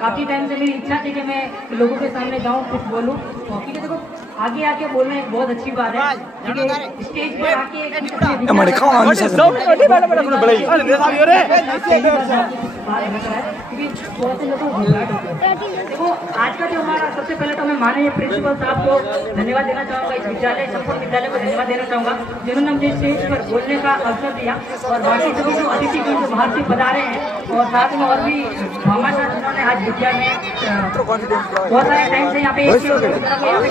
काफ़ी टाइम से मेरी इच्छा थी कि मैं लोगों के सामने जाऊँ, कुछ बोलूँ। ठीक है, देखो आगे आके बोलना एक बहुत अच्छी बात है। ठीक है, स्टेज पर आके देखो आज का जो हमारा सबसे पहले तो मैं माननीय प्रिंसिपल साहब को धन्यवाद देना चाहूँगा, इस विद्यालय संपूर्ण विद्यालय को धन्यवाद देना चाहूँगा जिन्होंने मुझे स्टेज पर बोलने का अवसर दिया, और बाकी सभी जो अतिथिगण जो बाहर से पधारे हैं, और साथ में और भी भामा साहब जिन्होंने आज विद्या में बहुत सारे टाइम से यहाँ पे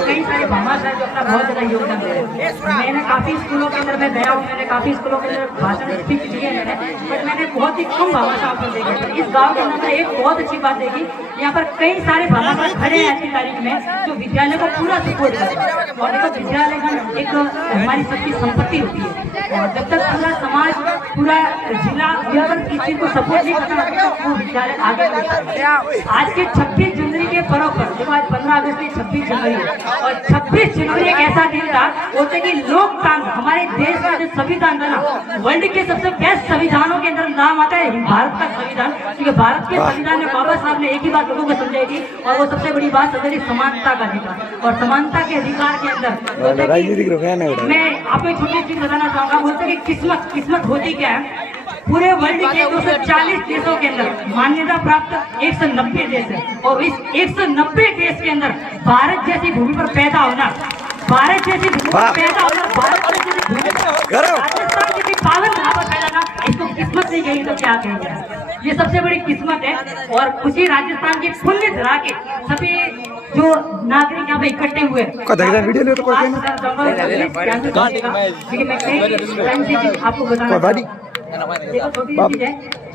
कई सारे भामा साहब जो अपना बहुत ज़्यादा योगदान दे रहे हैं। मैंने काफ़ी स्कूलों के अंदर मैं गया हूँ, मैंने काफ़ी स्कूलों के अंदर भाषण स्पीच दिए मैंने, बट मैंने बहुत ही कम भामा साहब को देखे। इस गाँव के अंदर मैं एक बहुत अच्छी बात देखी, यहाँ पर कई सारे भामा साहब खड़े हैं आज की तारीख में जो विद्यालय को पूरा सपोर्ट कर रहे हैं। और देखो विद्यालय का एक हमारी सबकी संपत्ति होती है, और जब तक पूरा समाज पूरा जिला अगर किस चीज को सपोर्ट नहीं करता वो विद्यालय आगे बढ़ता। आज के 26 जनवरी के पर्व पर देखो आज 15 अगस्त में 26 जनवरी है, और 26 जनवरी एक ऐसा दिन था बोलते कि लोकतंत्र हमारे देश का जो संविधान था ना, वर्ल्ड के सबसे बेस्ट संविधानों के अंदर नाम आता है भारत का संविधान, क्योंकि भारत के संविधान में बाबा साहब ने एक ही बात लोगों को समझाई थी, और वो सबसे बड़ी बात समझी समानता का अधिकार। और समानता के अधिकार के अंदर मैं आपको एक छोटी चीज बताना चाहूंगा, बोलते कि किस्मत होती क्या है, पूरे वर्ल्ड के 240 देशों के अंदर मान्यता प्राप्त 190 देश है, और इस 190 देश के अंदर भारत जैसी भूमि पर पैदा होना, भारत जैसी भूमि पर पैदा होना, भारत जैसी भूमि पर राजस्थान जैसी पावन जहाँ पर पैदा ना, इसको किस्मत नहीं कहेंगे तो क्या कहेंगे। ये सबसे बड़ी किस्मत है, और उसी राजस्थान की पुण्य धरा के सभी जो नागरिक यहाँ पे इकट्ठे हुए आपको बताना देखो छोटी चीज है,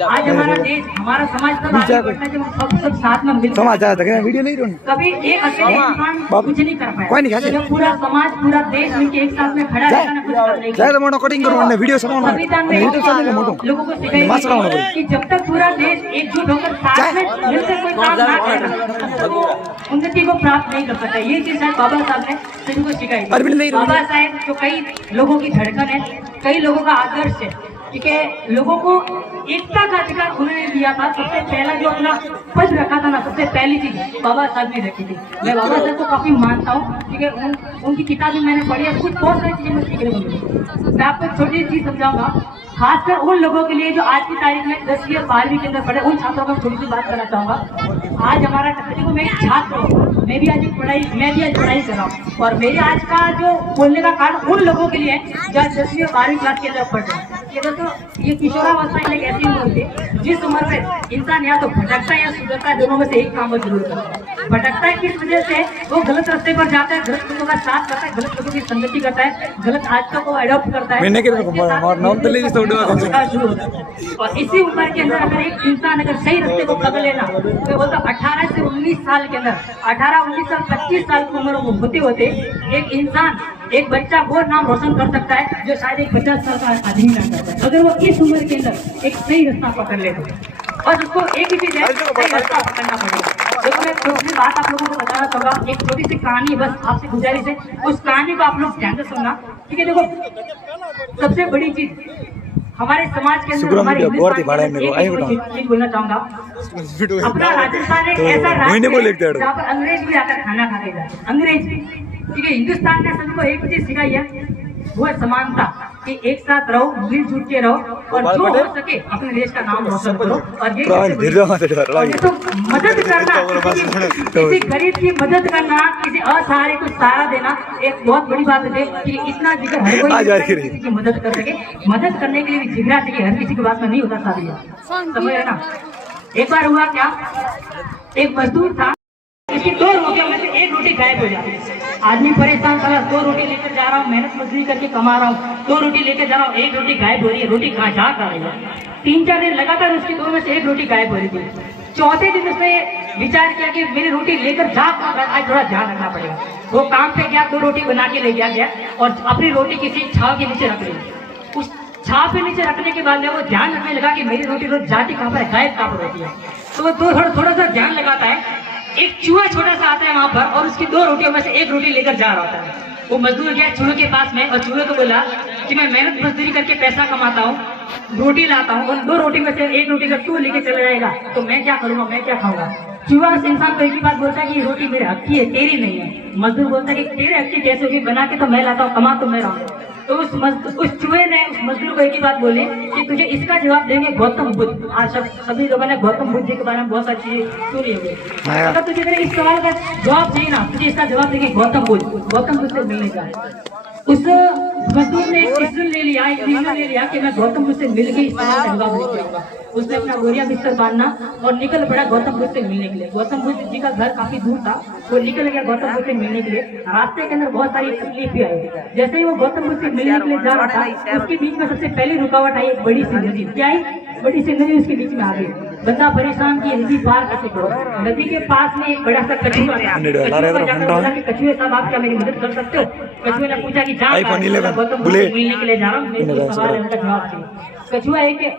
आज हमारा देश हमारा समाज सब आगे बढ़ता है जब हम सब साथ में मिलकर वीडियो नहीं कभी एक अकेले इंसान कुछ नहीं कर पाया, जब पूरा समाज पूरा देश मिलकर एक साथ में खड़ा रहता है कुछ करने के लिए। संविधान में लोगों को सिखाया कि जब तक पूरा देश एकजुट होकर साथ में मिलकर कोई काम ना करेगा तो उन्नति को प्राप्त नहीं कर सकता। ये चीज शायद बाबा साहब ने सभी को सिखाई। बाबा साहब जो कई लोगों की धड़कन है, कई लोगों का आदर्श है, ठीक है, लोगों को एकता का अधिकार उन्होंने दिया था। सबसे पहला जो अपना पद रखा था ना, सबसे पहली चीज बाबा साहब ने रखी थी। मैं बाबा साहब को काफी मानता हूँ, ठीक है, उनकी किताबें मैंने पढ़ी है, कुछ बहुत सारी चीजें मैं सीखने को मिली। मैं आपको एक छोटी चीज समझाऊंगा, खासकर उन लोगों के लिए जो आज की तारीख में 10वीं और 12वीं के अंदर पढ़े, उन छात्रों को थोड़ी सी बात करना चाहूंगा। आज हमारा देखो मैं एक छात्र हूँ, मैं भी आज पढ़ाई कर रहा हूँ, और मेरे आज का जो बोलने का कारण उन लोगों के लिए है जो आज 10वीं और 12वीं क्लास के अंदर पढ़ रहे हैं। ये किशोरावस्था एक ऐसी उम्र होती है जिस उम्र में इंसान या तो भटकता है या सुधरता है, दोनों में से एक काम वो जरूर करता है। भटकता है किस वजह से, वो गलत रास्ते पर जाता है, गलत लोगों का साथ करता है, गलत लोगों की संगति करता है, गलत आदतों को अडॉप्ट करता है, और इसी उम्र के अंदर अगर एक इंसान अगर सही रास्ते को पकड़ लेना तो बोलता 18 से 19 साल के अंदर 18, 19 साल 25 साल की उम्र होते होते एक इंसान एक बच्चा वो नाम रोशन कर सकता है जो शायद एक 50 साल का आदमी ना करता है, अगर वो इस उम्र के अंदर एक सही रास्ता पकड़ ले तो। और उसको एक ही चीज है, सही रास्ता पकड़ना पड़ेगा। तो मैं दूसरी बात आप लोगों को बताना चाहूंगा, एक छोटी सी कहानी, बस आपसे गुजारिश है उस कहानी को आप लोग ध्यान से सुनना, ठीक है। देखो सबसे बड़ी चीज हमारे समाज के अंदर हमारे चीज बोलना चाहूंगा, अपना राजस्थान एक ऐसा राज्य है जहाँ पर अंग्रेज भी आकर खाना खाते जाते हैं, अंग्रेज भी, ठीक है। हिंदुस्तान ने सबको एक चीज सिखाई है, वो है समानता, कि एक साथ रहो, मिलजुल के रहो, और जो हो सके अपने देश का नाम रोशन करो। और ये तो मदद करना, किसी गरीब की मदद करना, किसी असहारे को सहारा देना एक बहुत बड़ी बात है कि इतना जिक्र हर कोई किसी की मदद कर सके। मदद करने के लिए भी जिगरा चाहिए, हर किसी के पास में नहीं होता साथी, समझ रहे ना। एक बार हुआ क्या, एक मजदूर था, इसकी 2 रोटियों में से 1 रोटी गायब हो जाती है। आदमी परेशान था, 2 रोटी लेकर जा रहा हूँ, मेहनत मजदूरी करके कमा रहा हूँ, 2 रोटी लेकर जा रहा हूँ, 1 रोटी गायब हो रही है, रोटी कहाँ जा रही है। 3-4 दिन लगातार उसकी 2 में से 1 रोटी गायब हो रही थी। चौथे दिन उसने विचार किया कि मेरी रोटी लेकर जा, आज थोड़ा ध्यान रखना पड़ेगा। वो काम पे गया, 2 रोटी बना के ले गया और अपनी रोटी किसी छाव के नीचे रख ली। उस छाव के नीचे रखने के बाद में वो ध्यान रखने लगा कि मेरी रोटी रोज जाती कहाँ पर है, गायब कहाँ पर होती है। तो वो थोड़ा सा ध्यान लगाता है, एक चूहा छोटा सा आता है वहां पर और उसकी 2 रोटियों में से 1 रोटी लेकर जा रहा होता है। वो मजदूर गया चूहे के पास में और चूहे को बोला कि मैं मेहनत मजदूरी करके पैसा कमाता हूँ, रोटी लाता हूँ, और 2 रोटी में से 1 रोटी अगर तू लेके चला जाएगा तो मैं क्या करूंगा, मैं क्या खाऊंगा। चूहा उस इंसान को एक ही बात बोलता है कि ये रोटी मेरे हक की है, तेरी नहीं है। मजदूर बोलता है कि तेरे हक की कैसे होगी, बना के तो मैं लाता हूँ, कमा तो मैं रहा हूँ। तो उस चूहे ने उस मजदूर को एक ही बात बोली कि तुझे इसका जवाब देंगे गौतम बुद्ध। आज सभी लोगों ने गौतम बुद्ध जी के बारे में बहुत सारी चीजें सुनी होगी। अगर तुझे मेरे इस सवाल का जवाब चाहिए ना, तुझे इसका जवाब देंगे गौतम बुद्ध से मिलने का। उस मजदूर ने डिसीजन ले लिया कि मैं गौतम बुद्ध से मिल के इस सवाल का जवाब लेके आऊंगा। उसने अपना बोरिया बिस्तर बांधना और निकल पड़ा गौतम बुद्ध से मिलने के लिए। गौतम बुद्ध जी का घर काफी दूर था, वो निकल गया गौतम बुद्ध से मिलने के लिए। रास्ते के अंदर बहुत सारी तकलीफ भी आई। जैसे ही वो गौतम बुद्ध से मिलने के लिए जा रहा था, उसके बीच में सबसे पहली रुकावट आई, एक बड़ी सी नदी। क्या आई? बड़ी सी नदी उसके बीच में आ गई। बंदा परेशान की नदी पार कैसे करो। नदी के पास में एक बड़ा सा कछुआ था। कछुए साहब, आप क्या मेरी मदद कर सकते हो? कछुए ने पूछा कि गौतम बुद्ध से मिलने के लिए जा रहा हूँ, मेरे सवाल है, उनका जवाब चाहिए।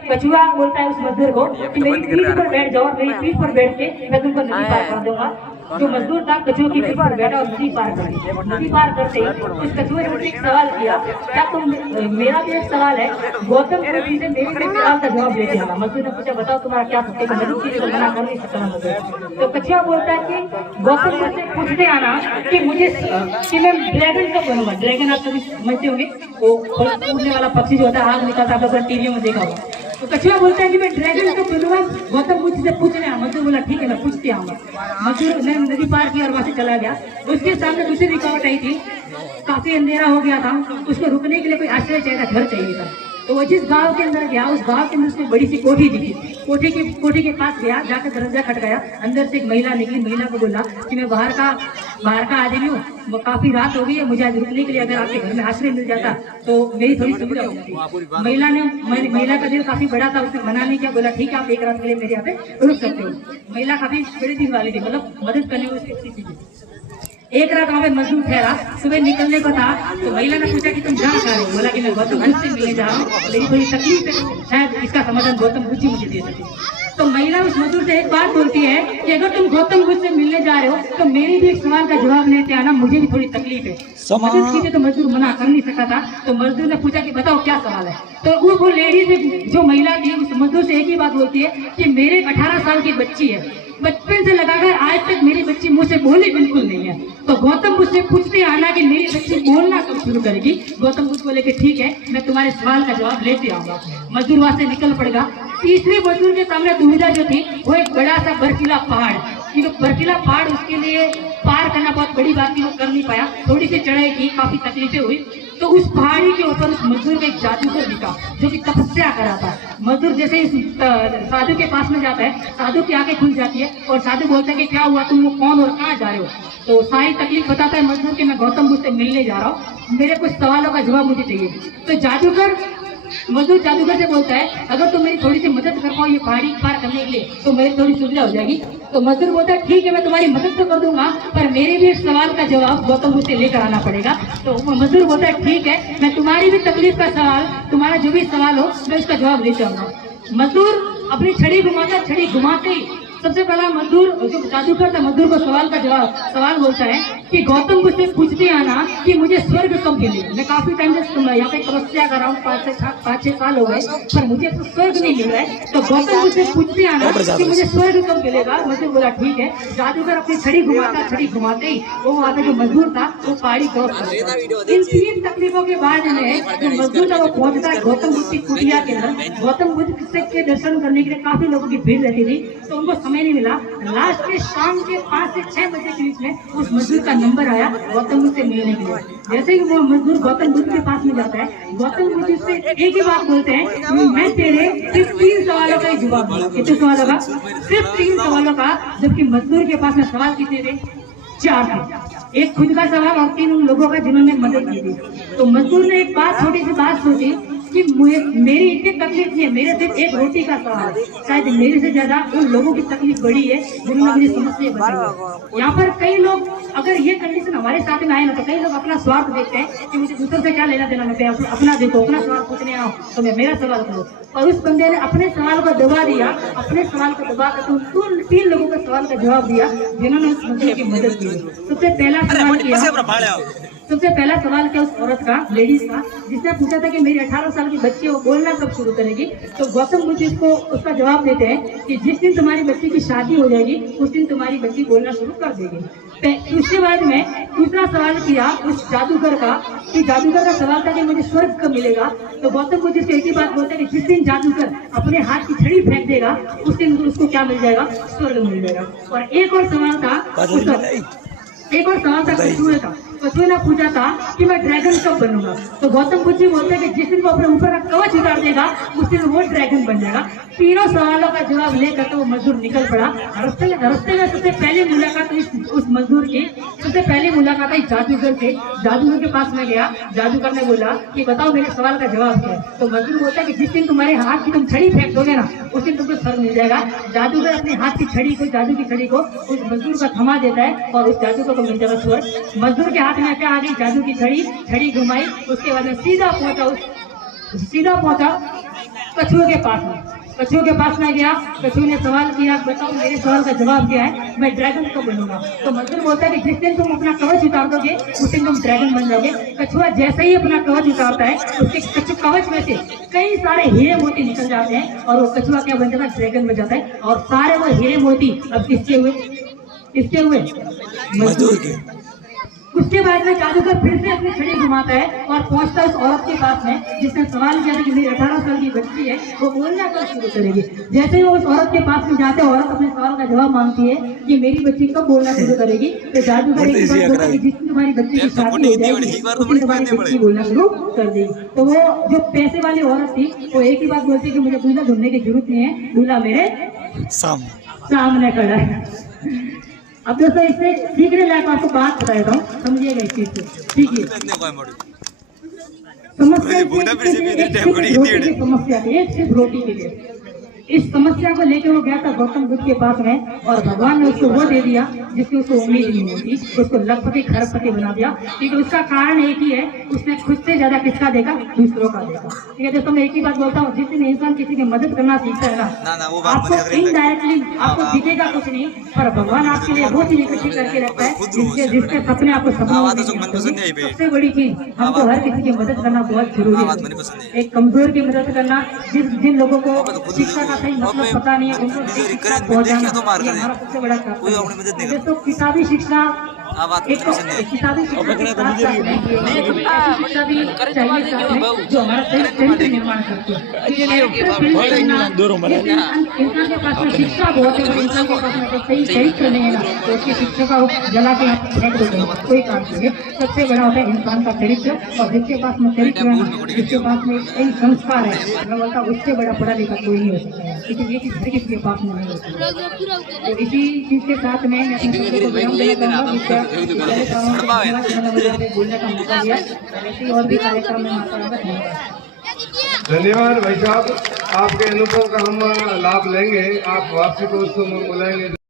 कछुआ बोलता है उस मजदूर को कि मेरी पीठ पर बैठ जाओ, मेरी पीठ पर बैठ के मैं तुमको नदी पार कर दूंगा। जो मजदूर था कछुए की पीठ पर बैठा और नदी पार कर दी। नदी पार करते ही उस कछुए ने मुझसे एक सवाल किया, क्या तुम, मेरा भी एक सवाल है, गौतम बुद्ध जी से मेरे सवाल का जवाब लेते आना। मजदूर ने पूछा, बताओ तुम्हारा क्या पूछते, मदद की तो मना कर नहीं सकता मजदूर। तो कछुआ बोलता है कि गौतम बुद्ध से पूछते आना कि मुझे कि मैं ड्रैगन कब बनूंगा। ड्रैगन आप सभी समझते होंगे, वो उड़ने वाला पक्षी जो होता है, आग निकलता है, आप लोग टीवी में देखा होगा। तो कछुआ बोलता है कि मैं ड्रैगन को बनूंगा, गौतम बुद्ध से पूछने आया। मजदूर बोला ठीक है, मैं पूछते आऊंगा। मजदूर ने नदी पार की और वहां से चला गया। उसके सामने दूसरी रुकावट आई थी, काफी अंधेरा हो गया था, उसको रुकने के लिए कोई आश्रय चाहिए था, घर चाहिए था। तो वो जिस गांव के अंदर गया, उस गांव के अंदर उसको बड़ी सी कोठी दिखी। कोठी के पास गया, जाकर दरवाजा खटकाया। अंदर से एक महिला निकली। महिला को बोला कि मैं बाहर का आदमी हूँ, वो काफी रात हो गई है, मुझे आज रुकने के लिए अगर आपके घर में आश्रय मिल जाता तो मेरी थोड़ी सुविधा हो जाती। महिला का दिल काफी बड़ा था, उसने मना नहीं किया, बोला ठीक है, आप एक रात के लिए मेरे यहाँ पे रुक सकते हो। महिला काफी बड़ी दिल वाली थी, मतलब मदद करने में उसकी अच्छी थी। एक रात वहाँ पे मजदूर ठहरा, सुबह निकलने को था। तो महिला ने पूछा कि तुम जहाँ जा रहे हो? बोला कि मैं गौतम बुद्ध से मिलने जा रहा हूँ, मेरी थोड़ी तकलीफ है, शायद इसका समाधान गौतम बुद्ध जी मुझे दे सके। तो महिला उस मजदूर से एक बात बोलती है कि अगर तुम गौतम बुद्ध से मिलने जा रहे हो तो मेरी भी एक सवाल का जवाब लेते आना, मुझे भी थोड़ी तकलीफ है। मदद कीजिए। तो मजदूर मना कर नहीं सकता था। तो मजदूर ने पूछा कि बताओ क्या सवाल है। तो वो लेडीज जो महिला थी उस मजदूर से एक ही बात बोलती है कि मेरे 18 साल की बच्ची है, बचपन से लगाकर आज तक मेरी बच्ची मुझ से बोली बिल्कुल नहीं है। तो गौतम बुद्ध से पूछते आना कि मेरी बच्ची बोलना कब शुरू करेगी। गौतम बुद्ध बोले कि ठीक है, मैं तुम्हारे सवाल का जवाब लेते आऊंगा। मजदूर वहां से निकल पड़ेगा। तीसरे मजदूर के सामने दुविधा जो थी वो एक बड़ा सा बर्फीला पहाड़, कि वो बर्फीला पहाड़ उसके लिए पार करना बहुत बड़ी बात थी, वो कर नहीं पाया। थोड़ी सी चढ़ाई की, काफी तकलीफें हुई। तो उस पहाड़ी के ऊपर उस मजदूर का एक जादूगर दिखा जो कि तपस्या कर रहा था। मजदूर जैसे ही साधु के पास में जाता है, साधु की आंखें खुल जाती है और साधु बोलता है कि क्या हुआ, तुम लोग कौन और कहाँ जा रहे हो। तो सारी तकलीफ बताता है मजदूर कि मैं गौतम बुद्ध से मिलने जा रहा हूँ, मेरे कुछ सवालों का जवाब मुझे चाहिए। तो मजदूर जादूगर से बोलता है अगर तुम मेरी थोड़ी सी मदद कर पाओ ये पहाड़ी पार करने के लिए तो मेरी थोड़ी सुविधा हो जाएगी। तो मजदूर बोलता है ठीक है, मैं तुम्हारी मदद तो कर दूंगा, पर मेरे भी एक सवाल का जवाब गौतम बुद्ध से लेकर आना पड़ेगा। तो मजदूर बोलता है ठीक है, मैं तुम्हारी भी तकलीफ का सवाल, तुम्हारा जो भी सवाल हो मैं उसका जवाब ले जाऊंगा। मजदूर अपनी छड़ी घुमाते ही सबसे पहला मजदूर जो जादूगर था, मजदूर को सवाल बोलता है कि गौतम बुद्ध से पूछते आना कि मुझे स्वर्ग कब मिलेगा। मैं काफी टाइम से यहाँ पे तपस्या कर रहा हूँ, 5-6 साल हो गए, पर मुझे तो स्वर्ग नहीं मिल रहा है। तो गौतम बुद्ध से पूछते आना कि मुझे स्वर्ग कब मिलेगा। मजदूर बोला ठीक है। जादूगर अपनी छड़ी घुमाते ही वो वहाँ पे जो मजदूर था वो पहाड़ी क्रॉस कर गया। इन 3 तकलीफों के बाद में जो मजदूर था वो पहुंचता है गौतम बुद्ध की कुटिया के अंदर। गौतम बुद्ध के दर्शन करने के लिए काफी लोगों की भीड़ रहती थी, तो उनको समय नहीं मिला। लास्ट के शाम के 5 से 6 बजे के बीच में उस मजदूर का नंबर आया गौतम बुद्ध से मिलने के लिए। जैसे ही वो मजदूर गौतम बुद्ध के पास में जाता है, गौतम बुद्ध से एक ही बात बोलते हैं, मैं तेरे सिर्फ 3 सवालों का ही जवाब दूंगा। कितने सवालों का? सिर्फ 3 सवालों का। जबकि मजदूर के पास में सवाल कितने थे? 4 थे। एक खुद का सवाल और 3 उन लोगों का जिन्होंने मदद की थी। तो मजदूर ने एक छोटी सी बात सोची कि मेरी इतनी तकलीफ नहीं है, मेरे सिर्फ एक रोटी का सवाल है, शायद मेरे से ज्यादा उन लोगों की तकलीफ बड़ी है जिन्होंने मुझे समस्या बताई। यहाँ पर कई लोग अगर ये कंडीशन हमारे साथ में आए ना, तो कई लोग अपना स्वार्थ देखते हैं कि मुझे दूसरों से क्या लेना देना, मैं अपना देखो, अपना सवाल पूछने आओ तो मैं मेरा सवाल करो। और उस बंदे ने अपने सवाल को दबा दिया, अपने सवाल को दबा कर 3 लोगों के सवाल का जवाब दिया जिन्होंने उस बंदे की मदद की। सबसे पहला सवाल किया उस औरत का, लेडीज का, जिसने पूछा था कि मेरी 18 साल की बच्ची है वो बोलना कब शुरू करेगी? तो गौतम बुद्ध इसको उसका जवाब देते हैं कि जिस दिन तुम्हारी बच्ची की शादी हो जाएगी उस दिन तुम्हारी बच्ची बोलना शुरू कर देगी। उसके बाद में दूसरा सवाल किया उस जादूगर का कि जादूगर का सवाल था कि मुझे स्वर्ग कब मिलेगा? तो गौतम बुद्ध इसको एक ही बात बोलते हैं कि जिस दिन जादूगर अपने हाथ की छड़ी फेंक देगा उस दिन उसको क्या मिल जाएगा? स्वर्ग मिल जाएगा। और एक और सवाल था कछुए का। कछुए ने पूछा था कि मैं ड्रैगन कब बनूंगा? तो गौतम बुद्ध जी बोलते हैं कि जिस दिन वो अपने ऊपर का कवच उतार देगा उस दिन वो ड्रैगन बन जाएगा। तीनों सवालों का जवाब लेकर तो वो मजदूर निकल पड़ा। रास्ते में सबसे पहली मुलाकात उस मजदूर की सबसे पहली मुलाकात आई जादूगर से। जादूगर के पास में गया, जादूगर ने बोला कि बताओ मेरे सवाल का जवाब क्या है? तो मजदूर बोलता है कि जिस दिन तुम्हारे हाथ की तुम छड़ी फेंक दोगे ना उस दिन तुमको स्वर्ग मिल जाएगा। जादूगर अपने हाथ की छड़ी को, जादू की छड़ी को उस मजदूर का थमा देता है और उस जादूगर को मिल जाएगा स्वर्ग। मजदूर के हाथ में क्या आ गई? जादू की छड़ी घुमाई। उसके बाद में सीधा पहुंचा कछुए के पास में। कछुए के पास में गया, कछुए ने सवाल किया बताओ मेरे सवाल का जवाब क्या है? मैं ड्रैगन कब बनूंगा? तो मजदूर बोलता है कि जिस दिन तुम अपना कवच उतार दोगे उस दिन तुम ड्रैगन बन जाओगे। कछुआ जैसे ही अपना कवच उतारता है उसके कवच में से कई सारे हीरे मोती निकल जाते हैं और वो कछुआ क्या बन जाता है? ड्रैगन बन जाता है। और सारे वो हीरे मोती अब किसके हुए? मजदूर के। उसके बाद में जादूगर फिर से अपनी छड़ी घुमाता है और पहुंचता है उस औरत के पास में जिसने सवाल किया था कि मेरी 18 साल की बच्ची है वो बोलना कब शुरू करेगी। जैसे ही वो उस औरत के पास में जाते हैं औरत अपने सवाल का जवाब मांगती है कि मेरी बच्ची कब बोलना शुरू करेगी। तो जादूगर एक बात बोलता है कि जिस दिन तुम्हारी बच्ची की शादी हो जाएगी उस दिन तुम्हारी बच्ची बोलना शुरू कर देगी। तो वो जो पैसे वाली औरत थी वो एक ही बात बोलती है कि मुझे दूल्हा ढूंढने की जरूरत नहीं है, दूल्हा मेरे सामने खड़ा है। अब दोस्तों इससे सीखने लायक आपको बात बता देता हूँ, समझिएगा इस चीज को। ठीक समस्या थी एक सिर्फ रोटी के लिए। इस समस्या को लेकर वो गया था गौतम बुद्ध के पास में और भगवान ने उसको वो दे दिया जिसकी उसको उम्मीद नहीं होती। उसको लखपति खरबपति बना दिया। क्योंकि उसका कारण एक ही है, उसने खुद से ज्यादा किसका देखा? दूसरों का देखा। ठीक है दोस्तों, मैं एक ही बात बोलता हूँ, जिस दिन इंसान किसी की मदद करना सीखता है ना आपको इनडायरेक्टली आपको दिखेगा कुछ नहीं पर भगवान आपके लिए वो चीज इकट्ठी करके रखता है जिसके सपने आपको सबसे बड़ी चीज हमको हर किसी की मदद करना बहुत जरूरी है। एक कमजोर की मदद करना, जिन लोगों को शिक्षा सही मतलब पता नहीं है उनको पहुंचाना हमारा सबसे बड़ा काम। तो किताबी शिक्षा किताबी शिक्षा भी चाहिए जो हमारा चरित्र निर्माण करती है। इंसान के पास में शिक्षा बहुत है, इंसान के पास में सही चरित्र नहीं है ना तो उसकी शिक्षा का जला के आप फेंक दो कोई काम नहीं है। सबसे बड़ा होता है इंसान का चरित्र और जिसके पास में चरित्र है, जिसके पास में कई संस्कार है, मैं बोलता हूँ उससे बड़ा पढ़ा लिखा कोई नहीं हो सकता है। क्योंकि ये चीज हर किसी के पास में नहीं होती। तो इसी चीज के साथ में बोलने का मौका दिया। ऐसे और भी कार्यक्रम में धन्यवाद भाई साहब, आपके अनुभव का हम लाभ लेंगे। आप वापसी को उसको बुलाएंगे।